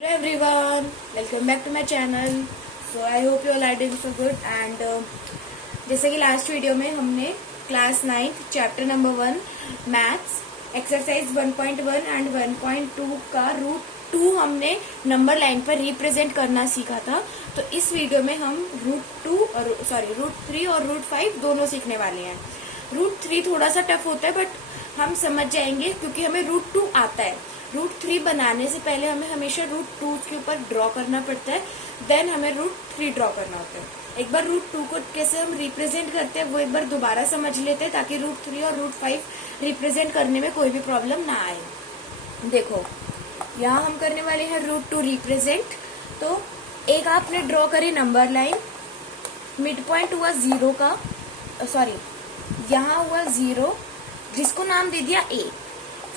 Hello everyone, welcome back to my channel. So I hope you all are doing so good and जैसे कि last video में हमने class 9 chapter number 1 maths exercise 1.1 and 1.2 का root 2 हमने number line पर represent करना सीखा था। तो इस वीडियो में हम रूट 3 और रूट 5 दोनों सीखने वाले हैं। रूट 3 थोड़ा सा टफ होता है बट हम समझ जाएंगे क्योंकि हमें रूट 2 आता है। रूट 3 बनाने से पहले हमें हमेशा रूट 2 के ऊपर ड्रॉ करना पड़ता है, देन हमें रूट 3 ड्रॉ करना होता है। एक बार रूट 2 को कैसे हम रिप्रेजेंट करते हैं वो एक बार दोबारा समझ लेते हैं ताकि रूट 3 और रूट 5 रिप्रेजेंट करने में कोई भी प्रॉब्लम ना आए। देखो यहाँ हम करने वाले हैं रूट 2 रिप्रेजेंट। तो एक आपने ड्रॉ करी नंबर लाइन, मिड पॉइंट हुआ 0 का, यहाँ हुआ 0 जिसको नाम दे दिया A,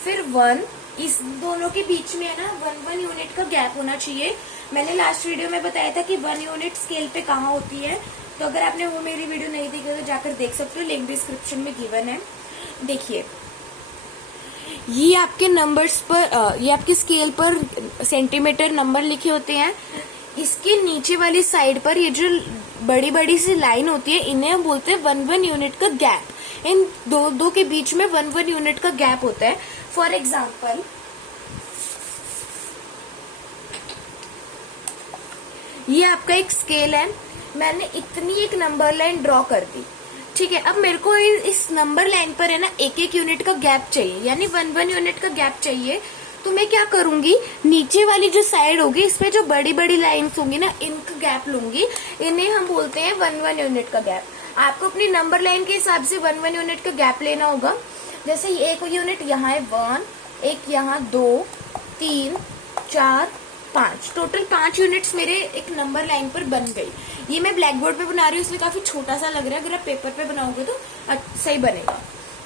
फिर 1, इस दोनों के बीच में है ना 1 यूनिट का गैप होना चाहिए। मैंने लास्ट वीडियो में बताया था कि 1 यूनिट स्केल पे कहाँ होती है, तो अगर आपने वो मेरी वीडियो नहीं देखी तो जाकर देख सकते हो, लिंक डिस्क्रिप्शन में गिवन है। देखिए ये आपके नंबर्स पर ये आपके स्केल पर सेंटीमीटर नंबर लिखे होते हैं। इसके नीचे वाली साइड पर ये जो बड़ी बड़ी सी लाइन होती है इन्हें हम बोलते हैं 1 यूनिट का गैप। इन दो के बीच में 1 यूनिट का गैप होता है। फॉर एग्जाम्पल ये आपका एक स्केल है, मैंने इतनी एक नंबर लाइन ड्रॉ कर दी, ठीक है। अब मेरे को इस नंबर लाइन पर है ना एक यूनिट का गैप चाहिए, यानी 1 यूनिट का गैप चाहिए। तो मैं क्या करूंगी, नीचे वाली जो साइड होगी इसमें जो बड़ी बड़ी लाइन्स होंगी ना इनका गैप लूंगी, इन्हें हम बोलते हैं 1 यूनिट का गैप। आपको अपनी नंबर लाइन के हिसाब से 1 यूनिट का गैप लेना होगा। जैसे एक यूनिट यहाँ है 1, एक यहाँ 2, 3, 4, 5, टोटल 5 यूनिट्स मेरे एक नंबर लाइन पर बन गई। ये मैं ब्लैक बोर्ड पे बना रही हूँ इसलिए काफी छोटा सा लग रहा है, अगर आप पेपर पे बनाओगे तो सही बनेगा,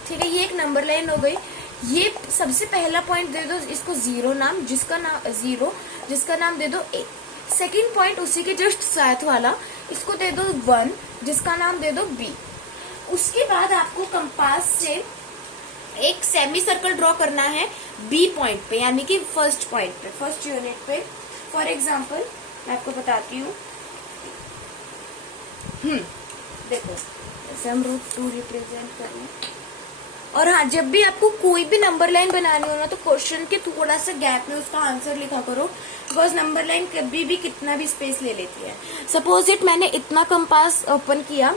ठीक है। ये एक नंबर लाइन हो गई। ये सबसे पहला पॉइंट दे दो इसको 0 नाम, जिसका नाम दे दो A। सेकेंड पॉइंट उसी के जस्ट साथ वाला इसको दे दो 1, जिसका नाम दे दो B। उसके बाद आपको कंपास से एक सेमी सर्कल ड्रॉ करना है B पॉइंट पे, यानी कि फर्स्ट पॉइंट पे, फर्स्ट यूनिट पे। फॉर एग्जाम्पल मैं आपको बताती हूँ, देखो जैसे हम रूट 2 रिप्रेजेंट करें। और हाँ, जब भी आपको कोई भी नंबर लाइन बनानी हो ना तो क्वेश्चन के थोड़ा सा गैप में उसका आंसर लिखा करो, बिकॉज नंबर लाइन कभी भी कितना भी स्पेस ले लेती है। सपोज इट मैंने इतना कंपास ओपन किया,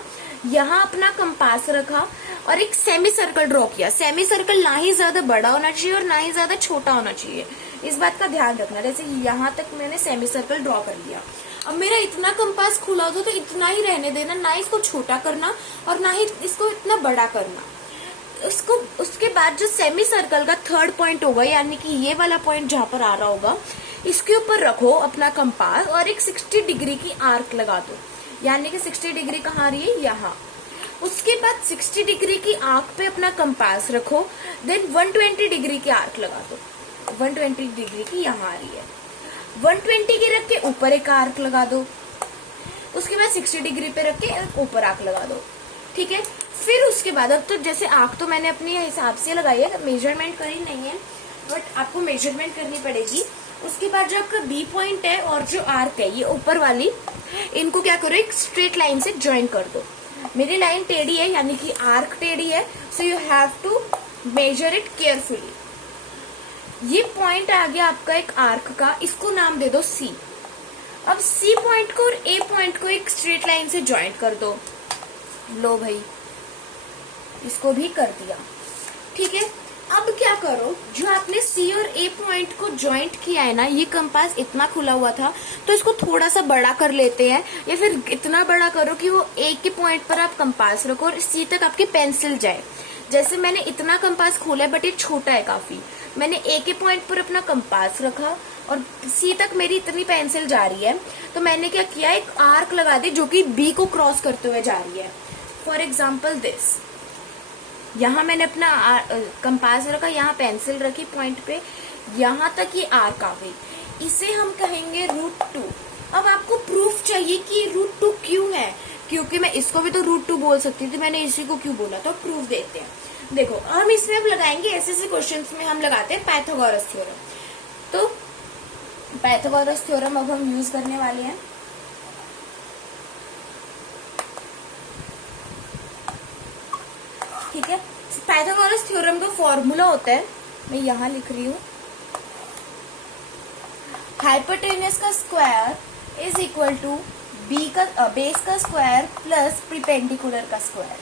यहाँ अपना कंपास रखा और एक सेमी सर्कल ड्रॉ किया। सेमी सर्कल ना ही ज्यादा बड़ा होना चाहिए और ना ही ज्यादा छोटा होना चाहिए, इस बात का ध्यान रखना। जैसे यहाँ तक मैंने सेमी सर्कल ड्रॉ कर लिया। अब मेरा इतना कंपास खुला होता तो इतना ही रहने देना, ना इसको छोटा करना और ना ही इसको इतना बड़ा करना। उसके बाद जो सेमी सर्कल का थर्ड पॉइंट होगा, यानी कि ये वाला पॉइंट जहां पर आ रहा होगा, इसके ऊपर रखो अपना कंपास और एक 60 डिग्री की आर्क लगा दो, यानी कि 60 डिग्री कहाँ आ रही है, यहाँ। उसके बाद 60 डिग्री की आर्क पे अपना कंपास रखो, देन 120 डिग्री की आर्क लगा दो। 120 डिग्री की यहाँ आ रही है, 120 की रख के ऊपर एक आर्क लगा दो। उसके बाद 60 डिग्री पे रख के ऊपर आर्क लगा दो, ठीक है। फिर उसके बाद अब तो जैसे आर्क तो मैंने अपने हिसाब से लगाई है, मेजरमेंट करी नहीं है, बट आपको मेजरमेंट करनी पड़ेगी। उसके बाद जो आपका बी पॉइंट है और जो आर्क है ये ऊपर वाली, इनको क्या करो, एक स्ट्रेट लाइन से ज्वाइन कर दो। मेरी लाइन टेढ़ी है यानी कि आर्क टेढ़ी है, so you have to measure it carefully. ये पॉइंट आ गया आपका एक आर्क का, इसको नाम दे दो C। अब C पॉइंट को और A पॉइंट को एक स्ट्रेट लाइन से ज्वाइन कर दो। लो भाई, इसको भी कर दिया, ठीक है। अब क्या करो, जो आपने C और A पॉइंट को ज्वाइंट किया है ना, ये कंपास इतना खुला हुआ था तो इसको थोड़ा सा बड़ा कर लेते हैं, या फिर इतना बड़ा करो कि वो A के पॉइंट पर आप कंपास रखो और C तक आपकी पेंसिल जाए। जैसे मैंने इतना कंपास खोला है बट ये छोटा है काफी, मैंने A के पॉइंट पर अपना कंपास रखा और C तक मेरी इतनी पेंसिल जा रही है, तो मैंने क्या किया, एक आर्क लगा दी जो कि B को क्रॉस करते हुए जा रही है। फॉर एग्जाम्पल दिस, यहाँ मैंने अपना कंपास रखा, यहाँ पेंसिल रखी पॉइंट पे, यहाँ तक ये आर्क आ गई, इसे हम कहेंगे रूट 2। अब आपको प्रूफ चाहिए कि रूट 2 क्यों है, क्योंकि मैं इसको भी तो रूट 2 बोल सकती थी, मैंने इसी को क्यों बोला, तो प्रूफ देखते हैं। देखो हम इसमें अब लगाएंगे, ऐसे क्वेश्चंस में हम लगाते हैं पाइथागोरस थ्योरम। तो पाइथागोरस थ्योरम अब हम यूज करने वाले हैं। ठीक है, पाइथागोरस थ्योरम का फॉर्मूला होता है, मैं यहां लिख रही हूँ, हाइपोटेनस का square is equal to B का बेस का स्क्वायर प्लस परपेंडिकुलर का स्क्वायर।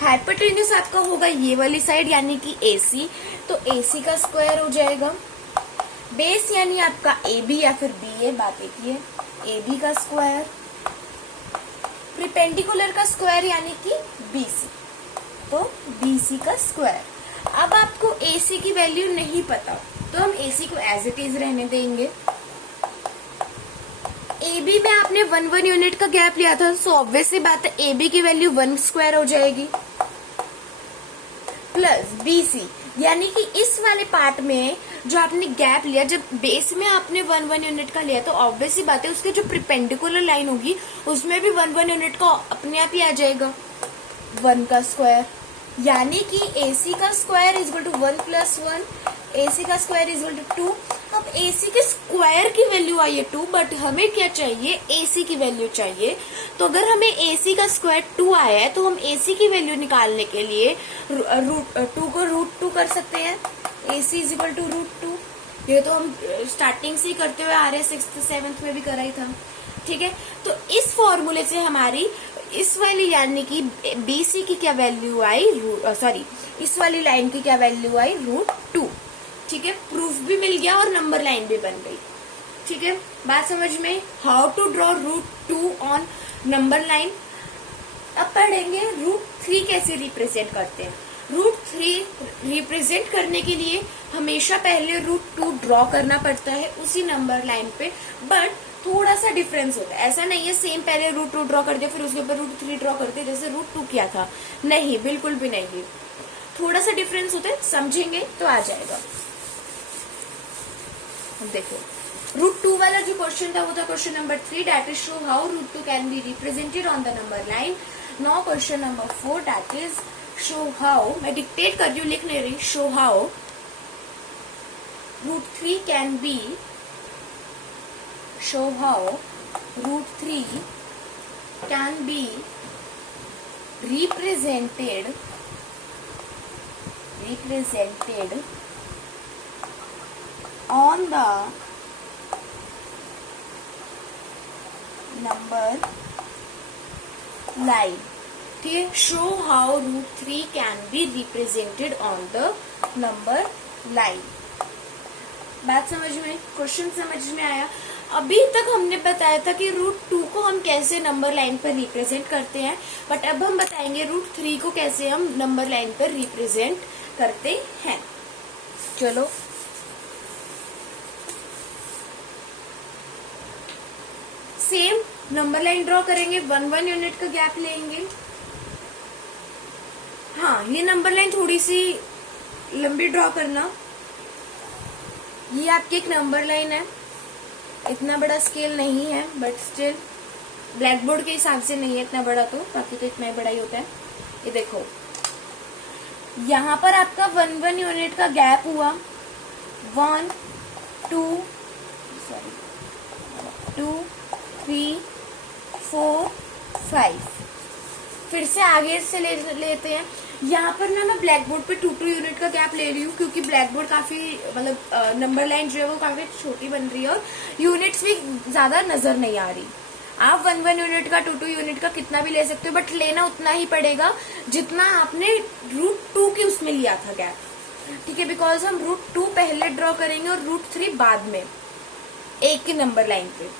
हाइपोटेनस आपका होगा ये वाली साइड यानी कि AC, तो AC का स्क्वायर हो जाएगा। बेस यानी आपका AB या फिर BA, बात एक ही है, AB का स्क्वायर। परपेंडिकुलर का स्क्वायर यानी कि BC, तो BC का स्क्वायर। अब आपको AC की वैल्यू नहीं पता तो हम AC को एज इट इज रहने देंगे। AB में आपने 1 यूनिट का गैप लिया था, सो ऑब्वियस सी बात है AB की वैल्यू 1 स्क्वायर हो जाएगी, प्लस BC यानी कि इस वाले पार्ट में जो आपने गैप लिया, जब बेस में आपने 1 यूनिट का लिया तो ऑब्वियस सी बात है उसके जो परपेंडिकुलर लाइन होगी उसमें भी 1 यूनिट का अपने आप ही आ जाएगा 1 का स्क्वायर, यानी कि AC का square is equal to 1 plus 1, AC का स्क्वायर इज इक्वल टू 2। अब AC के स्क्वायर की वैल्यू आई है 2, बट हमें क्या चाहिए, AC की वैल्यू चाहिए। तो अगर हमें AC का स्क्वायर 2 आया है तो हम AC की वैल्यू निकालने के लिए √2 को √2 कर सकते हैं। AC इज इक्वल टू √2, ये तो हम स्टार्टिंग से ही करते हुए आ रहे हैं, 6th 7th में भी करा ही था। ठीक है, तो इस फॉर्मूले से हमारी इस वाली यानी कि BC की क्या वैल्यू आई, सॉरी इस वाली लाइन की क्या वैल्यू आई, √2। ठीक है, प्रूफ भी मिल गया और नंबर लाइन भी बन गई। ठीक है, बात समझ में, how to draw √2 on number line. अब पढ़ेंगे √3 कैसे रिप्रेजेंट करते हैं। √3 रिप्रेजेंट करने के लिए हमेशा पहले √2 ड्रॉ करना पड़ता है उसी नंबर लाइन पे, बट थोड़ा सा डिफरेंस होता है। ऐसा नहीं है सेम पहले √2 ड्रॉ कर दिया फिर उसके ऊपर √3 ड्रॉ कर दिया जैसे √2 किया था, नहीं, बिल्कुल भी नहीं, थोड़ा सा डिफरेंस होता है, समझेंगे तो आ जाएगा। देखो √2 वाला जो क्वेश्चन था वो था question number 3, that is show how √2 can be represented on the number line. Now question number 4, that is show how, मैं डिक्टेट कर रही हूँ, लिख नहीं रही, show how √3 can be, show how √3 can be represented on the number line। ठीक है, show how √3 can be represented on the number line। बात समझ में, क्वेश्चन समझ में आया। अभी तक हमने बताया था कि √2 को हम कैसे नंबर लाइन पर रिप्रेजेंट करते हैं, बट अब हम बताएंगे √3 को कैसे हम नंबर लाइन पर रिप्रेजेंट करते हैं। चलो सेम नंबर लाइन ड्रॉ करेंगे, 1 यूनिट का गैप लेंगे। हाँ, ये नंबर लाइन थोड़ी सी लंबी ड्रॉ करना, ये आपकी एक नंबर लाइन है, इतना बड़ा स्केल नहीं है बट स्टिल ब्लैक बोर्ड के हिसाब से नहीं है इतना बड़ा, तो बाकी तो इतना ही बड़ा ही होता है। ये देखो यहाँ पर आपका 1 यूनिट का गैप हुआ, 1 2 3 4 5, फिर से आगे से लेते हैं। यहाँ पर ना मैं ब्लैक बोर्ड पे 2 यूनिट का गैप ले रही हूँ क्योंकि ब्लैक बोर्ड काफी मतलब नंबर लाइन जो है वो काफी छोटी बन रही है और यूनिट्स भी ज्यादा नजर नहीं आ रही। आप 1 यूनिट का 2 यूनिट का कितना भी ले सकते हो, बट लेना उतना ही पड़ेगा जितना आपने √2 के उसमें लिया था गैप। ठीक है, बिकॉज हम √2 पहले ड्रॉ करेंगे और √3 बाद में एक की नंबर लाइन पे।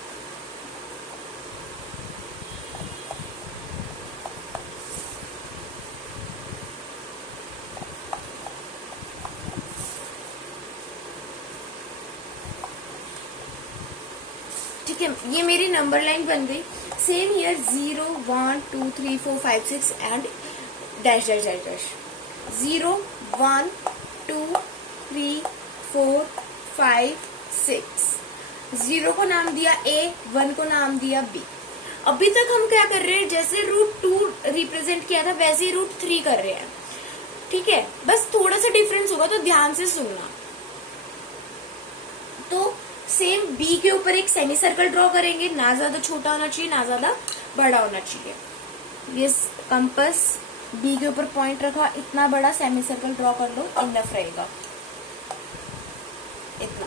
ठीक है, ये मेरी नंबर लाइन बन गई। Same here 0 1 2 3 4 5 6 and dash dash dash dash, 0 1 2 3 4 5 6, 0 को नाम दिया A, 1 को नाम दिया B। अभी तक हम क्या कर रहे हैं, जैसे √2 रिप्रेजेंट किया था वैसे ही √3 कर रहे हैं। ठीक है, बस थोड़ा सा डिफरेंस होगा तो ध्यान से सुनना। तो सेम बी के ऊपर एक सेमी सर्कल ड्रॉ करेंगे, ना ज्यादा छोटा होना चाहिए ना ज्यादा बड़ा होना चाहिए। ये कंपास बी के ऊपर पॉइंट रखा, इतना बड़ा सेमी सर्कल ड्रॉ कर लो, इनफ रहेगा इतना,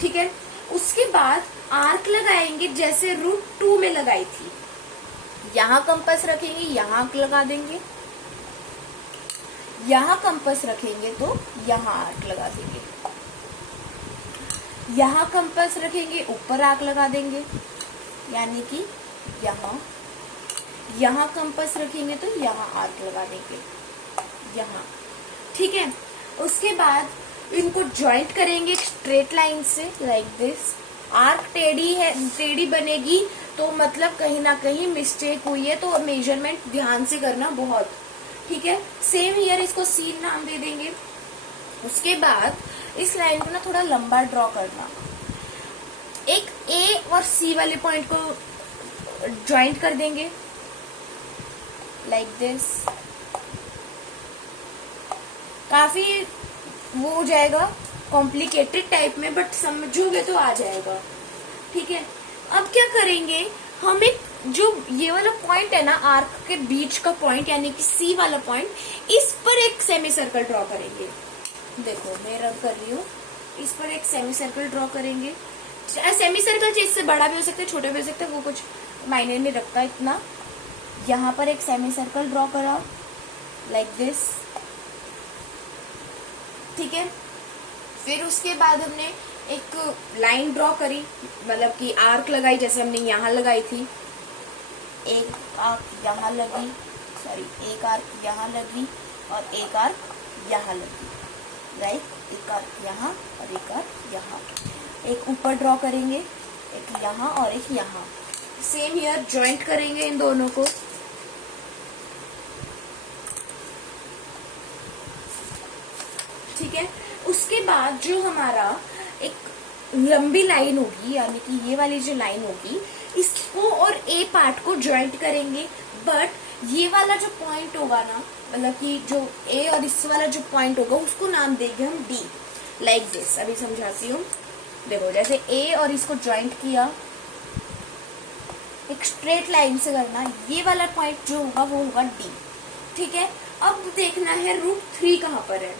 ठीक है। उसके बाद आर्क लगाएंगे जैसे √2 में लगाई थी, यहां कंपास रखेंगे, यहां आर्क लगा देंगे, यहां कंपास रखेंगे तो यहां आर्क लगा देंगे, यहां कंपास रखेंगे ऊपर आर्क लगा देंगे, यानी कि यहां कंपास रखेंगे तो यहां आर्क लगा देंगे, यहां, ठीक है। उसके बाद इनको ज्वाइंट करेंगे स्ट्रेट लाइन से, लाइक दिस। आर्क टेढ़ी बनेगी तो मतलब कहीं ना कहीं मिस्टेक हुई है, तो मेजरमेंट ध्यान से करना बहुत, ठीक है। सेम हियर इसको सी नाम दे देंगे। उसके बाद इस लाइन को ना थोड़ा लंबा ड्रॉ करना, एक ए और सी वाले पॉइंट को ज्वाइंट कर देंगे लाइक दिस। काफी वो हो जाएगा कॉम्प्लिकेटेड टाइप में, बट समझोगे तो आ जाएगा, ठीक है। अब क्या करेंगे, हम एक जो ये वाला पॉइंट है ना आर्क के बीच का पॉइंट, यानी कि सी वाला पॉइंट, इस पर एक सेमी सर्कल ड्रॉ करेंगे। देखो मैं रब कर रही हूँ, इस पर एक सेमी सर्कल ड्रॉ करेंगे। सेमी सर्कल इससे बड़ा भी हो सकता है, छोटा भी हो सकता है, वो कुछ मायने नहीं रखता इतना। यहाँ पर एक सेमी सर्कल ड्रॉ करा लाइक दिस, ठीक है। फिर उसके बाद हमने एक लाइन ड्रॉ करी, मतलब कि आर्क लगाई जैसे हमने यहाँ लगाई थी, एक आर्क यहाँ लगी, सॉरी एक आर्क यहाँ लगी और एक आर्क यहाँ लगी, राइट। एक आर्क यहाँ और एक आर्क यहाँ, एक ऊपर ड्रॉ करेंगे, एक यहाँ और एक यहाँ। सेम हियर ज्वाइंट करेंगे इन दोनों को, ठीक है। उसके बाद जो हमारा एक लंबी लाइन होगी, यानी कि ये वाली जो लाइन होगी, इसको और ए पार्ट को ज्वाइंट करेंगे, बट ये वाला जो पॉइंट होगा ना, मतलब कि जो ए और इस वाला जो पॉइंट होगा उसको नाम देंगे हम डी, लाइक दिस। अभी समझाती हूँ, देखो जैसे ए और इसको ज्वाइंट किया, एक स्ट्रेट लाइन से करना, ये वाला पॉइंट जो होगा वो होगा डी, ठीक है। अब देखना है √3 कहाँ पर है।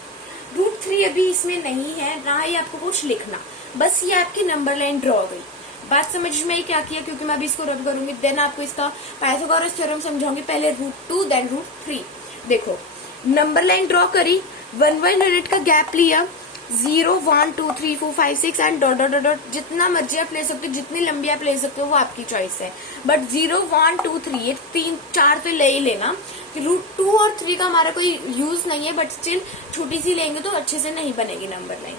√3 अभी इसमें नहीं है, ना ही आपको कुछ लिखना, बस ये आपकी नंबर लाइन ड्रॉ हो गई। बात समझ में ही क्या किया, क्योंकि मैं अभी इसको रब करूंगी, देन आपको इसका पाइथागोरस थ्योरम समझाऊंगी। पहले √2 देन √3। देखो नंबर लाइन ड्रॉ करी, 1 यूनिट का गैप लिया, 0 1 2 3 4 5 6 एंड डॉट डॉट डॉट, जितना मर्जी आप ले सकते हो, जितनी लंबी आप ले सकते हो वो आपकी चॉइस है। बट 0 1 2 3 ये 3 4 तो ले ही लेना, √2 और 3 का हमारा कोई यूज नहीं है, बट स्टिल छोटी सी लेंगे तो अच्छे से नहीं बनेगी नंबर लाइन।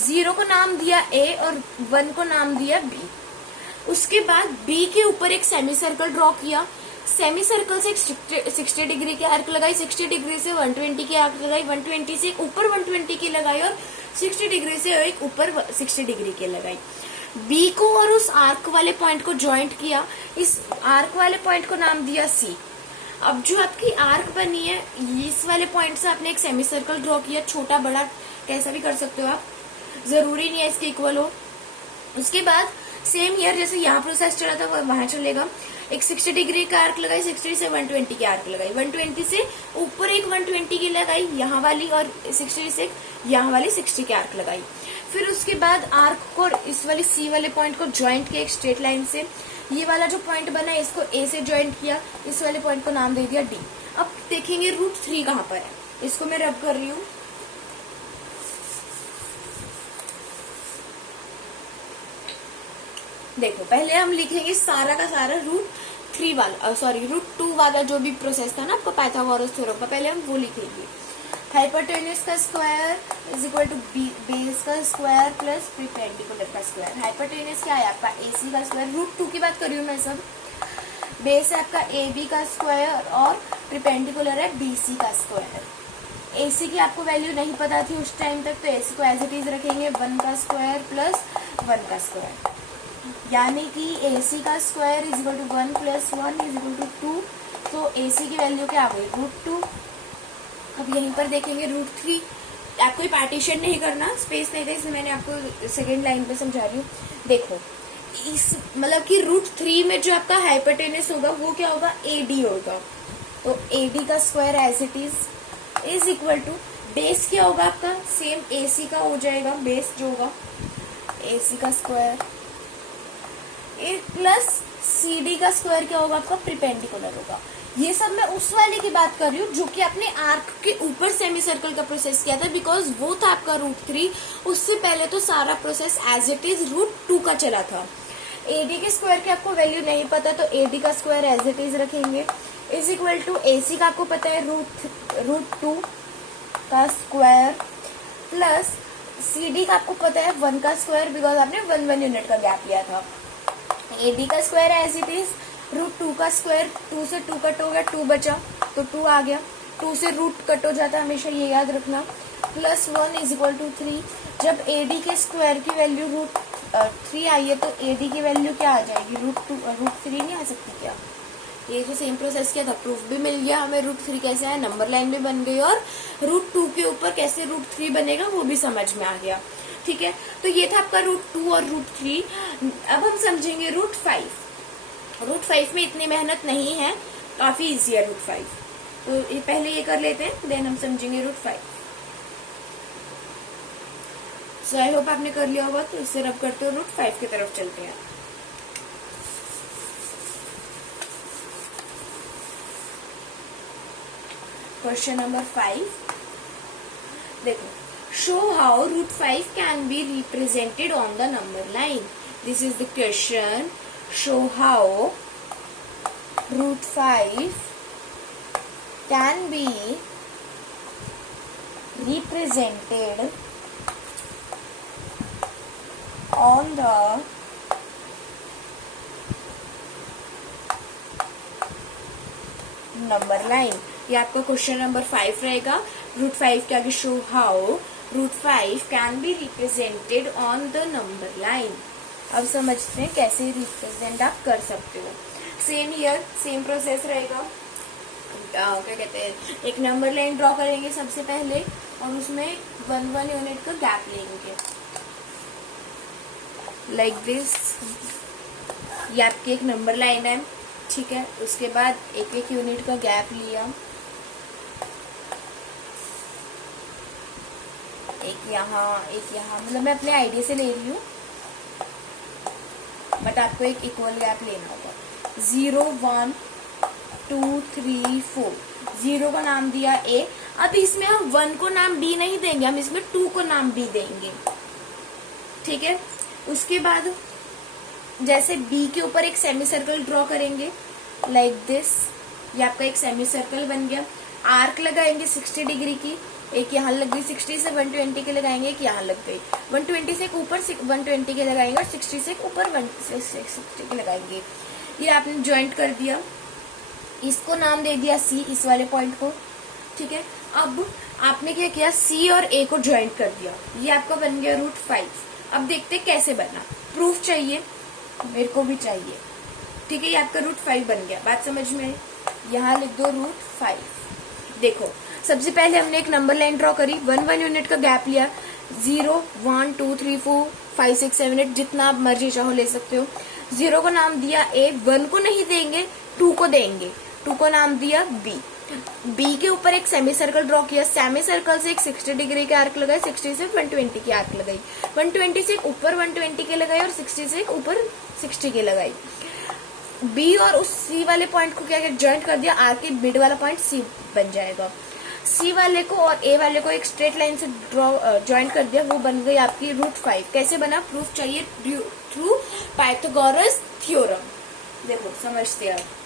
0 को नाम दिया ए और 1 को नाम दिया बी। उसके बाद बी के ऊपर एक सेमी सर्कल ड्रॉ किया, सेमी सर्कल से 60 डिग्री की आर्क लगाई, 60 डिग्री से 120 की आर्क लगाई, 120 से ऊपर 120 की लगाई और 60 डिग्री से एक ऊपर 60 डिग्री की लगाई। बी को और उस आर्क वाले पॉइंट को ज्वाइंट किया, इस आर्क वाले पॉइंट को नाम दिया सी। अब जो आपकी आर्क बनी है, इस वाले पॉइंट से आपने एक सेमी सर्कल ड्रॉ किया, छोटा बड़ा कैसा भी कर सकते हो आप, जरूरी नहीं है इसके इक्वल हो। उसके बाद सेम ईयर जैसे यहाँ प्रोसेस चला था वहां चलेगा, एक 60 डिग्री का आर्क लगाई, 60 से 120 की आर्क लगाई, 120 से ऊपर एक 120 की लगाई यहाँ वाली, और 60 से यहाँ वाली 60 की आर्क लगाई। फिर उसके बाद आर्क को इस वाले सी वाले पॉइंट को ज्वाइंट किया एक स्ट्रेट लाइन से, ये वाला जो पॉइंट बना इसको ए से ज्वाइंट किया, इस वाले पॉइंट को नाम दे दिया डी। अब देखेंगे √3 कहाँ पर है, इसको मैं रब कर रही हूँ। देखो पहले हम लिखेंगे सारा का सारा √3 वाला, सॉरी √2 वाला जो भी प्रोसेस था ना आपका पाइथागोरस थ्योरम का, पहले हम वो लिखेंगे। हाइपोटेन्यूज का square is equal to base का स्क्वायर प्लस परपेंडिकुलर का स्क्वायर। हाइपोटेन्यूज क्या है आपका AC का स्क्वायर, √2 की बात कर रही हूँ मैं सब। बेस है आपका AB का स्क्वायर और परपेंडिकुलर है BC का स्क्वायर। AC की आपको वैल्यू नहीं पता थी उस टाइम तक, तो AC को एज इट इज रखेंगे 1 का स्क्वायर प्लस 1 का स्क्वायर, यानी कि AC का square is equal to 1 plus 1 is equal to 2। तो AC की वैल्यू क्या आ गई √2। अब यहीं पर देखेंगे √3, आपको कोई पार्टीशन नहीं करना, स्पेस नहीं था, इसलिए मैंने आपको सेकेंड लाइन पे समझा रही हूँ। देखो इस मतलब कि √3 में जो आपका हाइपोटेनस होगा वो क्या होगा, AD होगा। तो AD का square as it is equal to base क्या होगा आपका, सेम AC का हो जाएगा, बेस जो होगा AC का स्क्वायर प्लस CD का स्क्वायर क्या होगा आपका, परपेंडिकुलर होगा। ये सब मैं उस वाले की बात कर रही हूँ जो कि आपने आर्क के ऊपर सेमी सर्कल का प्रोसेस किया था, बिकॉज वो था आपका √3। उससे पहले तो सारा प्रोसेस एज इट इज √2 का चला था। AD के स्क्वायर की आपको वैल्यू नहीं पता तो AD का स्क्वायर एज इट इज रखेंगे, इज इक्वल टू AC का आपको पता है √2 का स्क्वायर प्लस CD का आपको पता है 1 का स्क्वायर, बिकॉज आपने 1 यूनिट का गैप लिया था। AD का स्क्वायर एज इट इज √2 का स्क्वायर, 2 से 2 कट हो गया, 2 बचा तो 2 आ गया, 2 से रूट कट हो जाता है, हमेशा ये याद रखना, प्लस 1 इज इक्वल टू 3। जब AD के स्क्वायर की वैल्यू √3 आई है तो AD की वैल्यू क्या आ जाएगी, √3 नहीं आ सकती क्या। ये जो सेम प्रोसेस किया था, प्रूफ भी मिल गया हमें, √3 कैसे आया, नंबर लाइन भी बन गई, और √2 के ऊपर कैसे √3 बनेगा वो भी समझ में आ गया। ठीक है, तो ये था आपका √2 और √3। अब हम समझेंगे √5। √5 में इतनी मेहनत नहीं है, काफी इजी है √5। तो ये पहले ये कर लेते हैं, देन हम समझेंगे √5। सो आई होप आपने कर लिया होगा, तो इससे रब करते हुए √5 की तरफ चलते हैं। क्वेश्चन नंबर 5 देखो, show how √5 can be represented on the number line. This is the question, show how √5 can be represented on the number line. ये आपका क्वेश्चन नंबर 5 रहेगा। √5 के आगे show how √5 can be represented on the number line. अब समझते हैं कैसे represent आप कर सकते हो। सेम हियर, सेम प्रोसेस रहेगा। क्या कहते हैं, एक नंबर लाइन ड्रॉ करेंगे सबसे पहले और उसमें 1 यूनिट का गैप लेंगे, लाइक दिस। ये आपकी एक नंबर लाइन है, ठीक है। उसके बाद एक एक यूनिट का गैप लिया, एक यहाँ एक यहाँ, मतलब मैं अपने आइडिया से ले रही हूँ, बट आपको एक इक्वल गैप लेना होगा। 0 1 2 3 4, 0 का नाम दिया A। अब इसमें हम 1 को नाम B नहीं देंगे, हम इसमें 2 को नाम B देंगे, ठीक है। उसके बाद जैसे B के ऊपर एक सेमी सर्कल ड्रॉ करेंगे, लाइक दिस। ये आपका एक सेमी सर्कल बन गया। आर्क लगाएंगे 60 डिग्री की, एक यहाँ लग गई, 60 से 120 के लगाएंगे, एक यहाँ लग गई, 120 से ऊपर 120 के लगाएंगे और 60 से ऊपर 160 के लगाएंगे। ये आपने ज्वाइंट कर दिया, इसको नाम दे दिया C, इस वाले पॉइंट को, ठीक है। अब आपने क्या किया, C और A को ज्वाइंट कर दिया, ये आपका बन गया √5। अब देखते कैसे बना, प्रूफ चाहिए, मेरे को भी चाहिए, ठीक है। ये आपका √5 बन गया, बात समझ में आई। यहाँ लिख दो √5। देखो सबसे पहले हमने एक नंबर लाइन ड्रॉ करी, 1 यूनिट का गैप लिया, 0 1 2 3 4 5 6 7 8, जितना आप मर्जी चाहो ले सकते हो। 0 को नाम दिया A, 1 को नहीं देंगे, 2 को देंगे, 2 को नाम दिया B। B के ऊपर एक सेमी सर्कल ड्रॉ किया, सेमी सर्कल से एक 60 डिग्री के आर्क लगाए, 60 से 120 की आर्क लगाई, 120 से ऊपर 120 के लगाई और 60 से ऊपर 60 के लगाई। B और उस C वाले पॉइंट को क्या ज्वाइंट कर दिया, आर्क के मिड वाला पॉइंट C बन जाएगा। C वाले को और A वाले को एक स्ट्रेट लाइन से ज्वाइंट कर दिया, वो बन गई आपकी √5। कैसे बना, प्रूफ चाहिए थ्रू पाइथागोरस थ्योरम। देखो समझते हैं आप।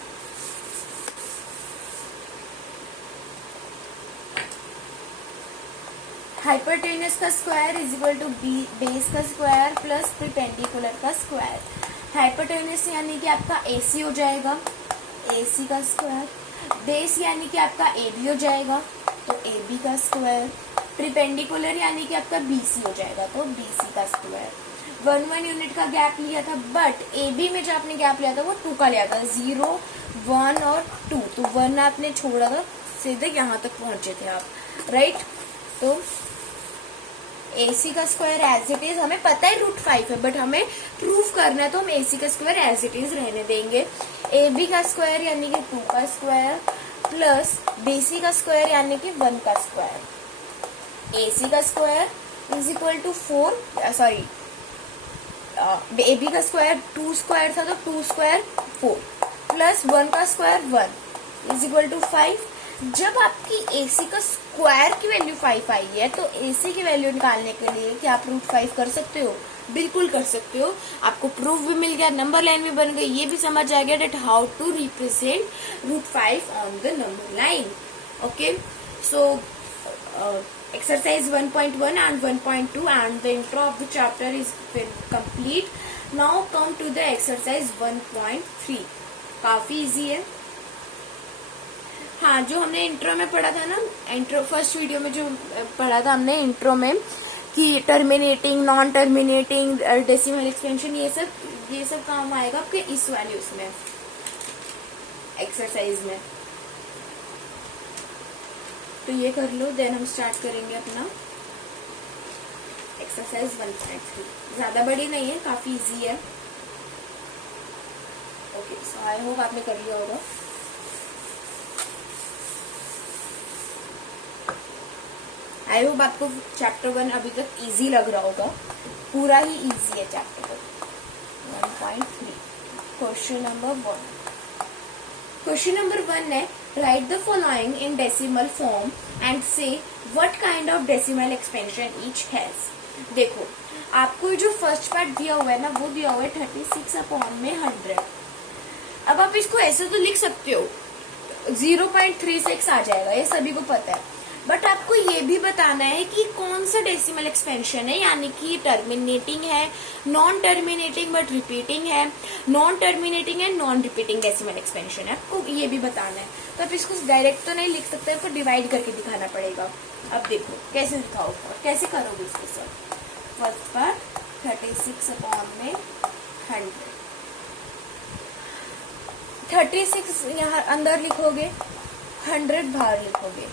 हाइपोटेनस का square is equal to base का स्क्वायर प्लस परपेंडिकुलर का स्क्वायर। हाइपोटेनस यानी कि आपका AC हो जाएगा, AC का स्क्वायर। बेस यानी कि आपका AB हो जाएगा, तो AB का स्क्वायर। परपेंडिकुलर यानी कि आपका BC हो जाएगा, तो BC का स्क्वायर। 1 यूनिट का गैप लिया था, बट AB में जो आपने गैप लिया था वो 2 का लिया था, 0 1 और 2, तो 1 आपने छोड़ा था, सीधे यहाँ तक पहुंचे थे आप, राइट। तो AC का स्क्वायर एज इट इज, हमें पता है √5 है, बट हमें प्रूफ करना है तो हम AC का स्क्वायर एज इट इज रहने देंगे। AB का स्क्वायर यानी कि 2 का स्क्वायर प्लस BC का स्क्वायर यानी कि 1 का स्क्वायर। AC का square is equal to 4, sorry AB का स्क्वायर 2 स्क्वायर था तो 2 स्क्वायर 4 प्लस 1 का स्क्वायर 1 इज इक्वल टू 5। जब आपकी AC का स्क्वायर की वैल्यू 5 आई है तो AC की वैल्यू निकालने के लिए क्या आप √5 कर सकते हो? बिल्कुल कर सकते हो। आपको प्रूफ भी मिल गया, नंबर लाइन भी बन गई, ये भी समझ आ गया that how to represent √5 on the number line. Okay, so exercise 1.1 and 1.2 and the intro of the chapter is complete. Now come to the exercise 1.3. काफी इजी है। हाँ, जो हमने इंट्रो में पढ़ा था ना, इंट्रो फर्स्ट वीडियो में जो पढ़ा था हमने इंट्रो में कि terminating, non terminating, decimal expansion, ये सब काम आएगा आपके इस वैल्यूज में, एक्सरसाइज में। तो ये कर लो, देन हम स्टार्ट करेंगे अपना एक्सरसाइज 1.3। ज्यादा बड़ी नहीं है, काफी इजी है। ओके, सो आई होप आपने कर लिया होगा। आई होप आपको चैप्टर 1 अभी तक इजी लग रहा होगा, पूरा ही इजी है chapter 1.3। Question number 1। Question number 1 है, write the following in decimal form and say what kind of decimal expansion each has. देखो, आपको जो फर्स्ट पार्ट दिया हुआ है ना, वो दिया हुआ है 36/100। अब आप इसको ऐसे तो लिख सकते हो, 0.36 आ जाएगा, ये सभी को पता है। बट आपको ये भी बताना है कि कौन सा डेसिमल एक्सपेंशन है, यानी कि टर्मिनेटिंग है, नॉन टर्मिनेटिंग बट रिपीटिंग है, नॉन टर्मिनेटिंग है, नॉन रिपीटिंग डेसिमल एक्सपेंशन है, आपको ये भी बताना है। तो आप इसको डायरेक्ट तो नहीं लिख सकते, आपको डिवाइड करके दिखाना पड़ेगा। अब देखो कैसे दिखाओगे, कैसे करोगे इसको सब। फर्स्ट पार्ट 36/100, 36 यहाँ अंदर लिखोगे, 100 बाहर लिखोगे,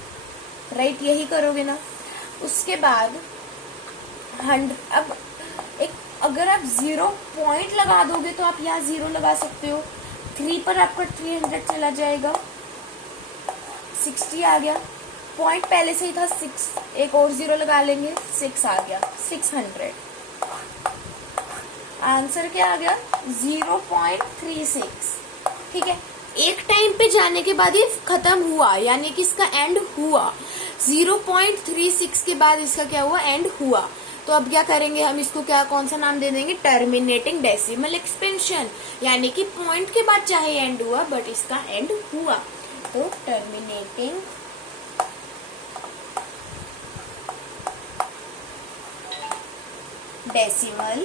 राइट, यही करोगे ना। उसके बाद 100, अब एक अगर आप 0 पॉइंट लगा दोगे तो आप यहाँ 0 लगा सकते हो, 3 पर आपका 300 चला जाएगा, 60 आ गया, पॉइंट पहले से ही था 6, एक और 0 लगा लेंगे, 6 आ गया, 600। आंसर क्या आ गया? 0.36। ठीक है, एक टाइम पे जाने के बाद ये खत्म हुआ, यानी कि इसका एंड हुआ। 0.36 के बाद इसका क्या हुआ? एंड हुआ। तो अब क्या करेंगे हम, इसको क्या, कौन सा नाम दे देंगे? टर्मिनेटिंग डेसिमल एक्सपेंशन, यानी कि पॉइंट के बाद चाहे एंड हुआ बट इसका एंड हुआ। तो टर्मिनेटिंग डेसिमल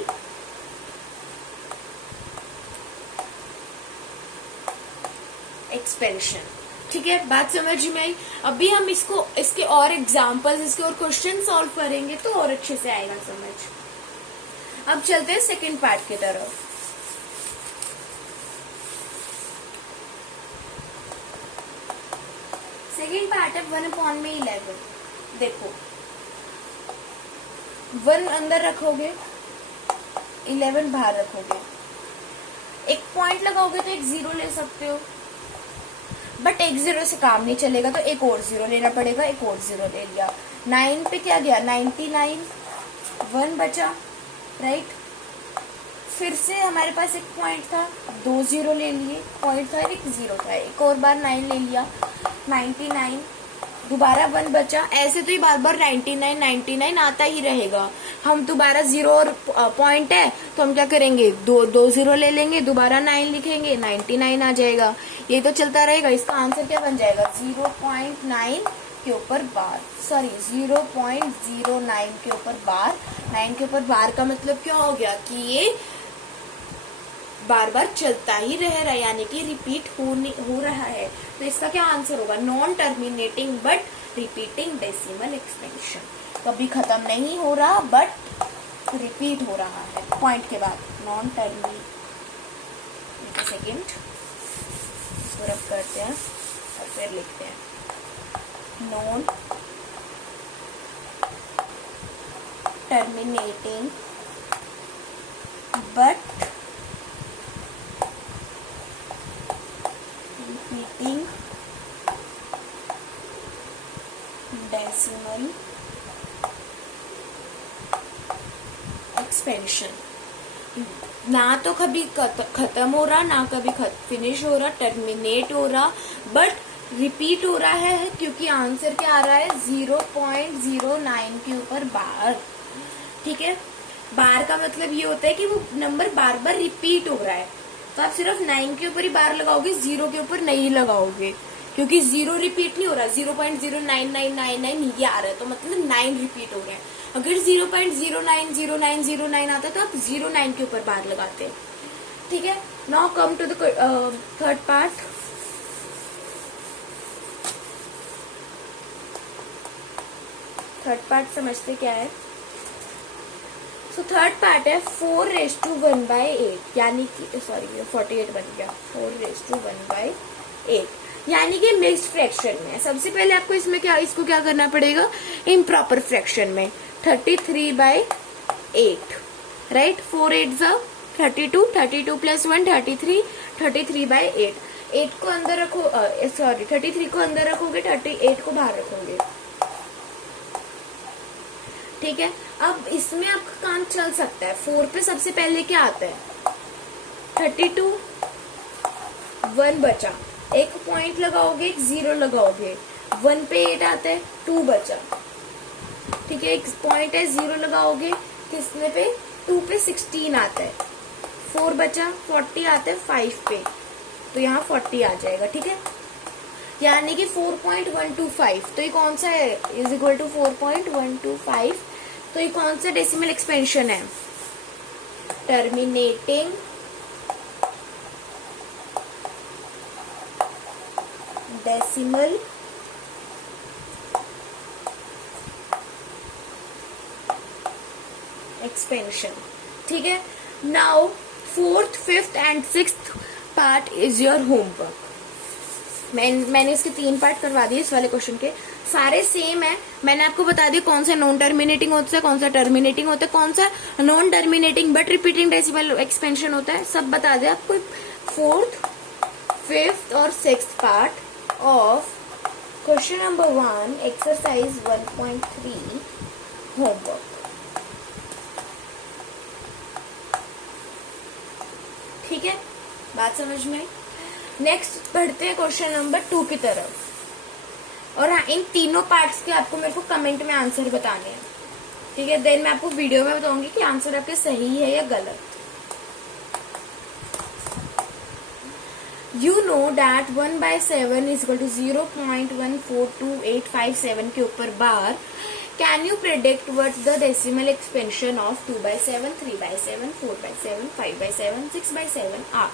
एक्सपेंशन। ठीक है, बात समझ में आई। अभी हम इसको, इसके और एग्जांपल्स, इसके और क्वेश्चन सॉल्व करेंगे तो और अच्छे से आएगा समझ। अब चलते हैं सेकंड पार्ट की तरफ। सेकंड पार्ट है 1/11। देखो, 1 अंदर रखोगे, 11 बाहर रखोगे, एक पॉइंट लगाओगे तो एक 0 ले सकते हो, बट एक 0 से काम नहीं चलेगा तो एक और 0 लेना पड़ेगा, एक और 0 ले लिया। 9 पे क्या गया? 99, 1 बचा, राइट। फिर से हमारे पास एक पॉइंट था, 2 0 ले लिए, पॉइंट था, एक 0 था, एक और बार 9 ले लिया, 99, दोबारा 1 बचा। ऐसे तो ही बार बार 99 आता ही रहेगा। हम दोबारा 0 और पॉइंट है तो हम क्या करेंगे, 2 0 ले लेंगे, दोबारा 9 लिखेंगे, 99 आ जाएगा। ये तो चलता रहेगा। इसका आंसर क्या बन जाएगा? 0.9 के ऊपर बार, सॉरी 0.09 के ऊपर बार। 9 के ऊपर बार का मतलब क्या हो गया कि ये बार बार चलता ही रह रहा है, यानी कि रिपीट हो रहा है। तो इसका क्या आंसर होगा? Non terminating but repeating decimal expansion. कभी खत्म नहीं हो रहा बट रिपीट हो रहा है पॉइंट के बाद। नॉन टर्मिनेटिंग, सेकेंड इसको रब करते हैं और फिर लिखते हैं non terminating but repeating decimal expansion. ना तो कभी खत्म हो रहा, ना कभी फिनिश हो रहा, टर्मिनेट हो रहा, बट रिपीट हो रहा है, क्योंकि आंसर क्या आ रहा है 0.09 के ऊपर बार. ठीक है, बार का मतलब ये होता है कि वो नंबर बार बार रिपीट हो रहा है. तो आप सिर्फ 9 के ऊपर ही बार लगाओगे, 0 के ऊपर नहीं लगाओगे, क्योंकि 0 रिपीट नहीं हो रहा. 0.09999 ये आ रहा है, तो मतलब 9 रिपीट हो रहा है. अगर 0.090909 आता तो आप 09 के ऊपर बार लगाते हैं. ठीक है, now come to the third part. Third part समझते क्या है. सो थर्ड पार्ट है 4:1/8, यानी कि सॉरी 48 बन गया, 4:1/8, यानी कि मिक्स्ड फ्रैक्शन में. सबसे पहले आपको इसमें इसको क्या करना पड़ेगा, इम्प्रॉपर फ्रैक्शन में 33/8, राइट. 4 8 32, 32 + 1 33, 33/8. 8 को अंदर रखो, सॉरी 33 को अंदर रखोगे, 38 को बाहर रखोगे. ठीक है, अब इसमें आपका काम चल सकता है. 4 पे सबसे पहले क्या आता है 32, 1 बचा, एक पॉइंट लगाओगे, एक 0 लगाओगे. 1 पे 8 आता है, 2 बचा. ठीक है, एक पॉइंट है, 0 लगाओगे, किसने पे 2 पे 16 आता है. 4 बचा, 40 आता है 5 पे, तो यहाँ 40 आ जाएगा. ठीक है, यानी कि 4.125. तो ये कौन सा है, = 4.125. तो ये कौन सा डेसिमल एक्सपेंशन है, टर्मिनेटिंग डेसिमल एक्सपेंशन. ठीक है, now 4th, 5th and 6th part is your homework. मैंने इसके 3 पार्ट करवा दिए इस वाले क्वेश्चन के. सारे सेम है. मैंने आपको बता दिया कौन सा नॉन टर्मिनेटिंग होता है, कौन सा टर्मिनेटिंग होता है, कौन सा non terminating but repeating decimal expansion होता है, सब बता दिया आपको. 4th, 5th और 6th part of question number 1 exercise 1.3 homework. ठीक है, बात समझ में. नेक्स्ट बढ़ते हैं क्वेश्चन नंबर 2 की तरफ. और हाँ, इन तीनों पार्ट्स के आपको मेरे को कमेंट में आंसर बताने हैं. ठीक है, देन मैं आपको वीडियो में बताऊंगी कि आंसर आपके सही है या गलत. You know that 1/7 = 0.142857 के ऊपर बार. Can you predict what the decimal expansion of 2/7, 3/7, 4/7, 5/7, 6/7 are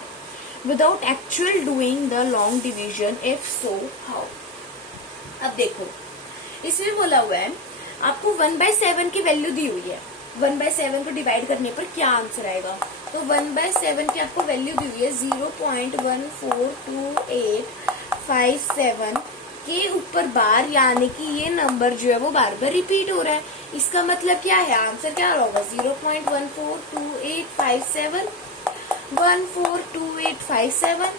without actual doing the long division? If so, how? अब देखो, इसमें बोला हुआ है आपको 1/7 की वैल्यू दी हुई है. 1/7 को डिवाइड करने पर क्या आंसर आएगा. तो 1/7 की आपको वैल्यू दी हुई है 0.142857 के ऊपर बार, यानी कि ये नंबर जो है वो बार बार रिपीट हो रहा है. इसका मतलब क्या है, आंसर क्या होगा 0.142857, 142857,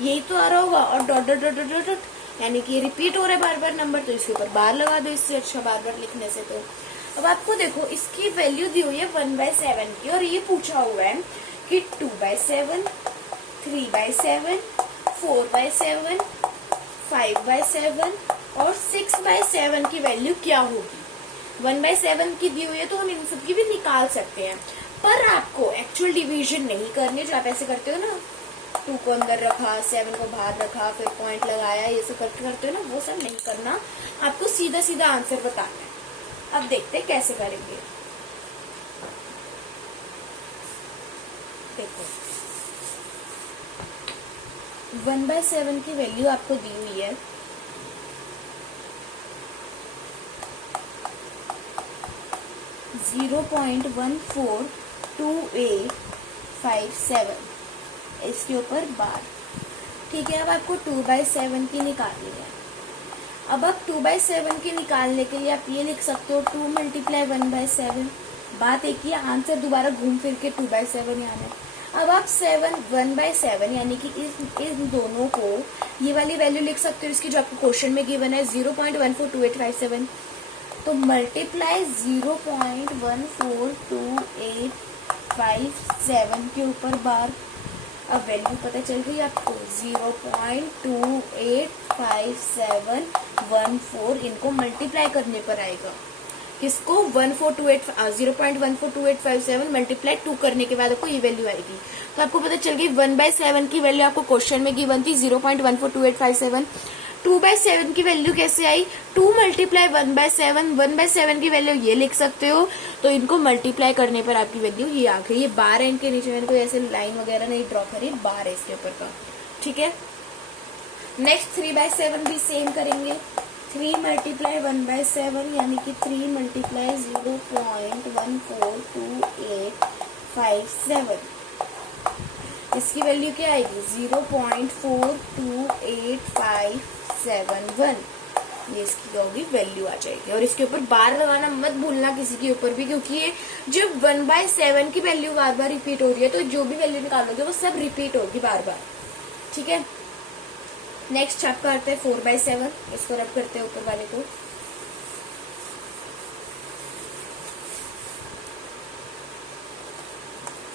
यही तो आ रहा होगा. और dot dot dot dot dot, यानी कि ये रिपीट हो रहा है बार बार नंबर, तो इसके ऊपर बार लगा दो. इससे अच्छा बार बार लिखने से. तो अब आपको देखो, इसकी वैल्यू दी हुई है 1/7 की, और ये पूछा हुआ है कि 2/7, 3/7, 4/7, 5/7 और 6/7 की वैल्यू क्या होगी. 1/7 की दी हुई है तो हम इन सब की भी निकाल सकते हैं, पर आपको एक्चुअल डिवीजन नहीं करनी. जो आप ऐसे करते हो ना, 2 को अंदर रखा, 7 को बाहर रखा, फिर पॉइंट लगाया, ये सब करते हो ना, वो सब नहीं करना. आपको सीधा सीधा आंसर बताना है. अब देखते हैं कैसे करेंगे. देखो, 1/7 की वैल्यू आपको दी हुई है 0.142857, इसके ऊपर बार. ठीक है, अब आपको 2/7 की निकालनी है. अब आप 2/7 के निकालने के लिए आप ये लिख सकते हो 2 × 1/7। बात एक ही है, आंसर दोबारा घूम फिर के 2/7 ही आना है। अब आप 1/7 यानी कि इन दोनों को ये वाली वैल्यू लिख सकते हो इसकी जो आपको क्वेश्चन में गिवन है 0.142857। तो मल्टीप्लाई 0.142857 के ऊपर बार। अब वैल्यू पता चल रही है आपको 0.285714। इनको मल्टीप्लाई करने पर आएगा किसको 0.142857 मल्टीप्लाई 2 करने के बाद आपको ये वैल्यू आएगी। तो आपको पता चल गई 1/7 की वैल्यू आपको क्वेश्चन में गिवन थी 0.142857। 2/7 की वैल्यू कैसे आई 2 × 1/7। 1/7 की वैल्यू ये लिख सकते हो। तो इनको मल्टीप्लाई करने पर आपकी वैल्यू ये आ गई। ये बार है इनके नीचे, मैंने कोई ऐसे लाइन वगैरह नहीं ड्रॉ करी, बार है इसके ऊपर का। ठीक है, नेक्स्ट 3/7 भी सेम करेंगे। 3 × 1/7 यानी कि 3 × 0.142857। इसकी वैल्यू क्या आएगी 0.428571। ये इसकी होगी वैल्यू आ जाएगी। और इसके ऊपर बार लगाना मत भूलना किसी के ऊपर भी, क्योंकि ये जब 1/7 की वैल्यू बार बार रिपीट हो रही है तो जो भी वैल्यू निकालोगे वो सब रिपीट होगी बार बार। ठीक है, नेक्स्ट आपका आता है 4/7। इसको रब करते हैं ऊपर वाले को।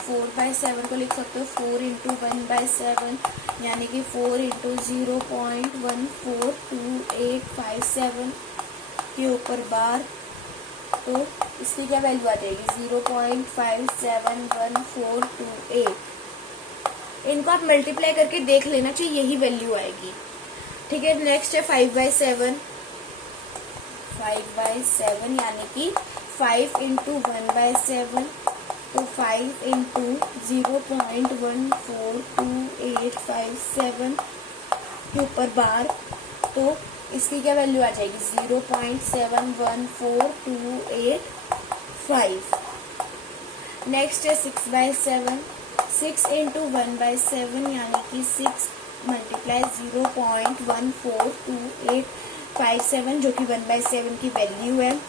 फोर बाय 7 को लिख सकते हो 4 × 1/7 यानी कि 4 × 0.142857 के ऊपर बार। तो इसकी क्या वैल्यू आ जाएगी 0.571428। इनको आप मल्टीप्लाई करके देख लेना चाहिए, यही वैल्यू आएगी। ठीक है, नेक्स्ट है 5/7। 5/7 यानी कि 5 × 1/7। तो 5 × 0.142857 के ऊपर बार। तो इसकी क्या वैल्यू आ जाएगी 0.71428 नेक्स्ट है 6/7। 6 × 1/7 यानी कि 6 × 0.142857 जो कि 1/7 की वैल्यू है।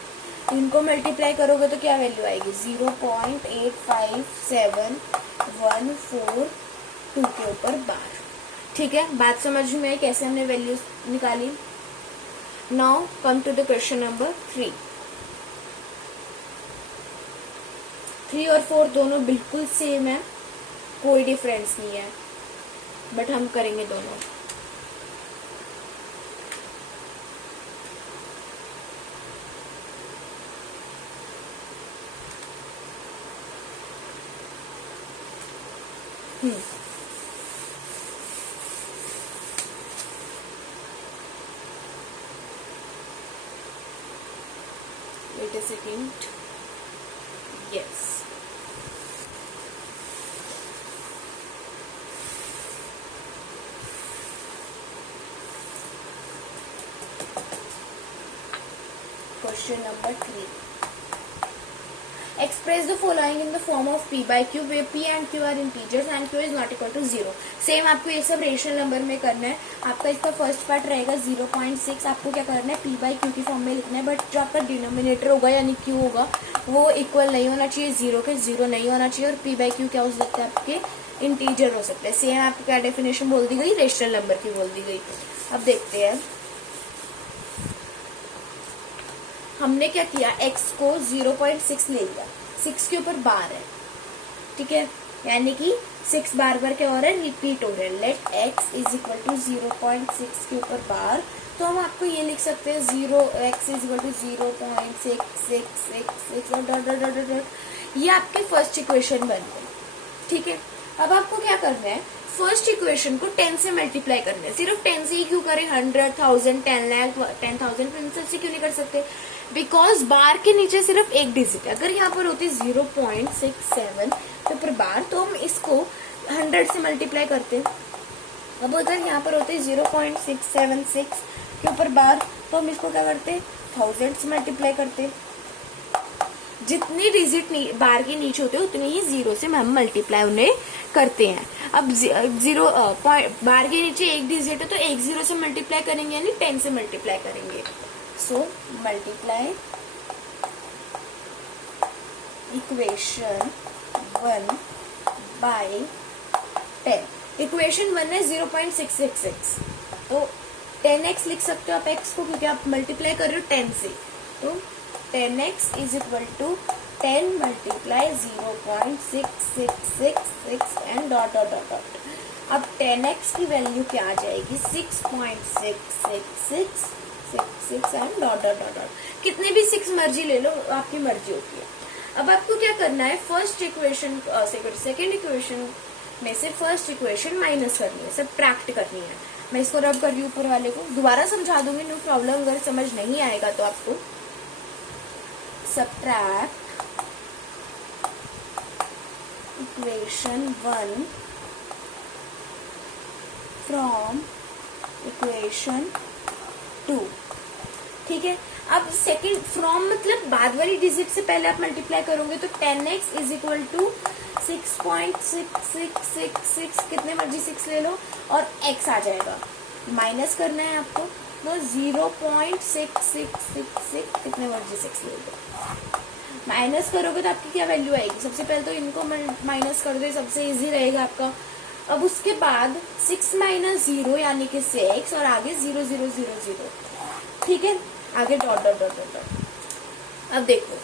इनको मल्टीप्लाई करोगे तो क्या वैल्यू आएगी 0.857142 के ऊपर बार। ठीक है, बात समझ में आई कैसे हमने वैल्यूज निकाली। Now come to the question number 3। 3 और 4 दोनों बिल्कुल सेम है, कोई डिफरेंस नहीं है, बट हम करेंगे दोनों। Wait a second. Yes. Question number 3. Express the following in the form of p by q where p and q are integers and q is not equal to 0. Same आपको ये सब rational number में करना है। आपका इसका first part रहेगा 0.6। आपको क्या करना है p by q की फॉर्म में लिखना है, बट जो आपका डिनोमिनेटर होगा यानी q होगा वो इक्वल नहीं होना चाहिए, 0 के 0 नहीं होना चाहिए। और p by q क्या हो सकता है आपके इंटीजर हो सकते हैं। सेम आपको क्या डेफिनेशन बोल दी गई, रेशनल नंबर की बोल दी गई। अब देखते हैं हमने क्या किया, x को 0.6 ले लिया, 6 के ऊपर बार है। ठीक है, यानी कि 6 बार बार क्या हो रहा है, रिपीट हो रहा है। Let x is equal to 0.6 के ऊपर बार। तो हम आपको ये लिख सकते हैं 0x इज इक्वल टू 0.6666 और डॉट डॉट डॉट डॉट। ये आपके फर्स्ट इक्वेशन बन गई। ठीक है, अब आपको क्या करना है, फर्स्ट इक्वेशन को 10 से मल्टीप्लाई करना है। सिर्फ 10 से ही क्यों करें, 100,000 10 लाख 10,000 प्रिंसिपल से क्यों नहीं कर सकते, बिकॉज बार के नीचे सिर्फ एक डिजिट है। अगर यहाँ पर होती 0.67 तो पर बार, तो हम इसको 100 से मल्टीप्लाई करते। अब अगर यहाँ पर होते 0.676 के ऊपर बार, तो हम इसको क्या करते 1000 से मल्टीप्लाई करते। जितनी डिजिट बार के नीचे होते हैं उतनी ही 0 से हम मल्टीप्लाई उन्हें करते हैं। अब जीरो बार के नीचे एक डिजिट है तो एक जीरो से मल्टीप्लाई करेंगे यानी 10 से मल्टीप्लाई करेंगे. So multiply equation 1 by 10. Equation 1 है 0.666. तो 10x लिख सकते हो आप x को, क्योंकि आप मल्टीप्लाई कर रहे हो 10 से. तो 10x is equal to 10 multiply 0.6666 and dot dot dot dot. अब 10x की वैल्यू क्या आ जाएगी? 6.66666 and dot dot dot dot. कितने भी 6 मर्जी ले लो, आपकी मर्जी होती है. अब आपको क्या करना है? फर्स्ट इक्वेशन सेकेंड इक्वेशन में से फर्स्ट इक्वेशन माइनस करनी है, सब्ट्रैक्ट करनी है. मैं इसको रब कर रही हूँ ऊपर वाले को, दोबारा समझा दूंगी, नो प्रॉब्लम. अगर समझ नहीं आएगा तो आपको सब्ट्रैक्ट इक्वेशन 1 फ्रॉम इक्वेशन 2. ठीक है. अब सेकंड फ्रॉम मतलब बाद वाली डिजिट से पहले आप मल्टीप्लाई करोगे तो 10x इज इक्वल टू 6.6666, कितने मर्जी 6 ले लो, और x आ जाएगा. माइनस करना है आपको तो 0.6666, कितने मर्जी 6 ले लो. माइनस करोगे तो आपकी क्या वैल्यू आएगी? सबसे पहले तो इनको माइनस कर दो, सबसे इजी रहेगा आपका. अब उसके बाद 6 माइनस 0 यानी कि 6 और आगे 0 0 0 0. ठीक है. आगे डॉट डॉट डॉट डॉट. अब देखो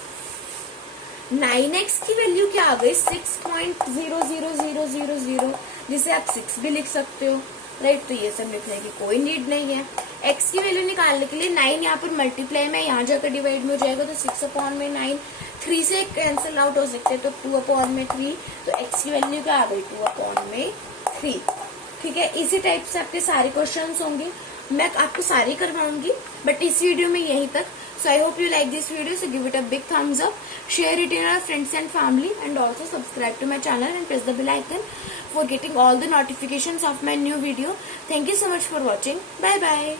9x की वैल्यू क्या आ गई? 6.00000, जिसे आप 6 भी लिख सकते हो, राइट. तो ये सब लिखने की कोई नीड नहीं है. x की वैल्यू निकालने के लिए 9 यहाँ पर मल्टीप्लाई में, यहाँ जाकर डिवाइड में हो जाएगा तो 6/9. 3 से कैंसिल आउट हो सकते हैं तो 2/3. तो x की वैल्यू क्या आ गई? 2/3. ठीक है. इसी टाइप से आपके सारे क्वेश्चंस होंगे, मैं आपको सारे करवाऊंगी, बट इस वीडियो में यहीं तक. So I hope you like this video, so give it a big thumbs up, share it in your friends and family, and also subscribe to my channel and press the bell icon for getting all the notifications of my new video. Thank you so much for watching. Bye bye.